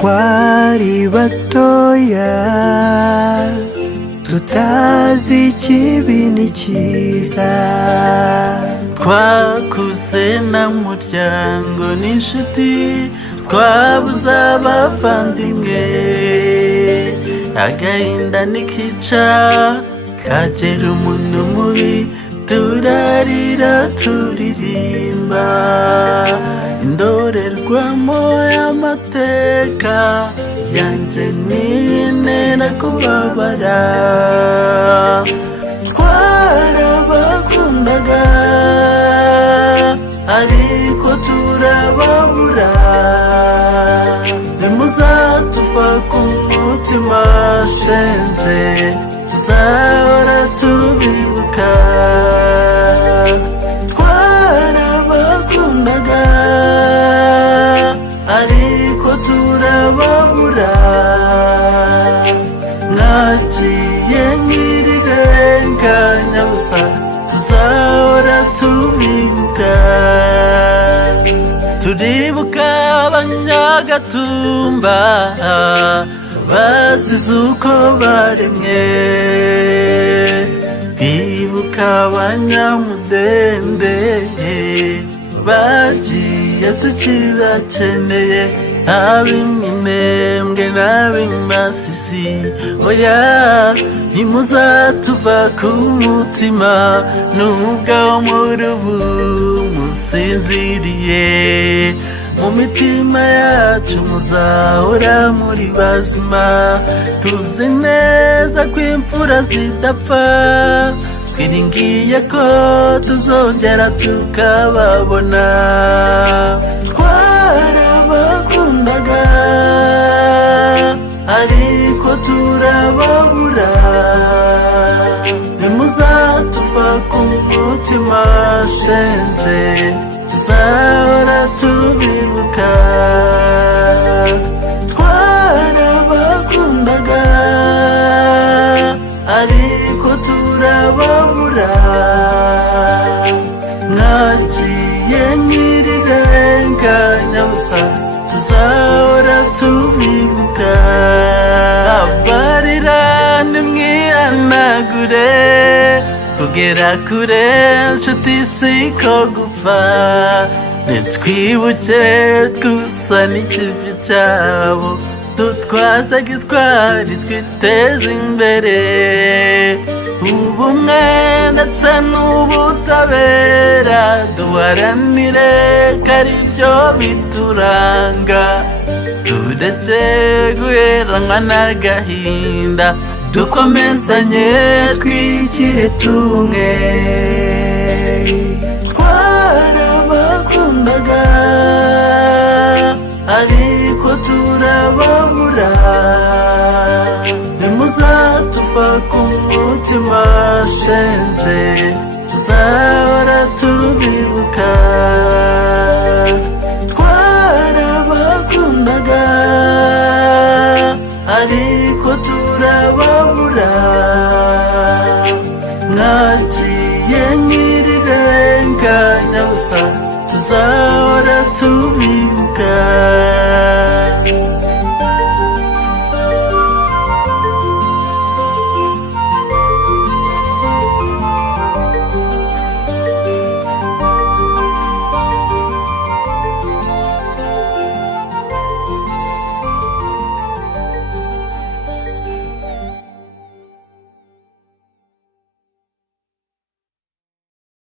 twari batoya tutazi ikibi n'ikiza, twakuze na muryango n'inshuti, twabuze abavandimwe, agahinda nikica kagera umuntu mubi, turarira turirimba, indorerwamo y'amateka yanjye nintera kubabara. Twarabakundaga ariko turababura, nimuzatuva ku mutima shenze, tuzahora tubibuka. Twarabakundaga ariko turababura, mwagiye nk'irirenganya busa, tuzahora tubibuka. Turibuka abanyagatumba bazize uko baremwe, twibuka abanyamudende bagiye tukibakeneye, ab'iminembwe n'ab'imasisi, oya ntimuzatuva ku mutima, nubwo muri ubu musinziriye, mu mitima yacu muzahora muri bazima. Tuzi neza ko imfura zidapfa, twiringiye ko tuzongera tukababona. Twarabakundaga ariko turababura, nimuzatuva ku mutima shenze, tuzahora tubibuka. Twarabakundaga ariko turababura, mwagiye nk'irirenganya busa, tuzahora tubibuka. Abarira nimwihanagure, kugera kure nshuti siko gupfa, nitwibuke twusa n'ikivi cyabo, dutwazaga itwari twiteza imbere, ubumwe ndetse n'ubutabera, duharanire ko ari byo bituranga, turetse guheranwa n'agahinda, dukomezanye twigire tumwe. Twarabakundaga ariko turababura, nimuzatuva ku mutima shenze, tuzahora tubibuka. Twarabakundaga ariko turababura, mwagiye nk'irirenganya busa, tuzahora tubibuka.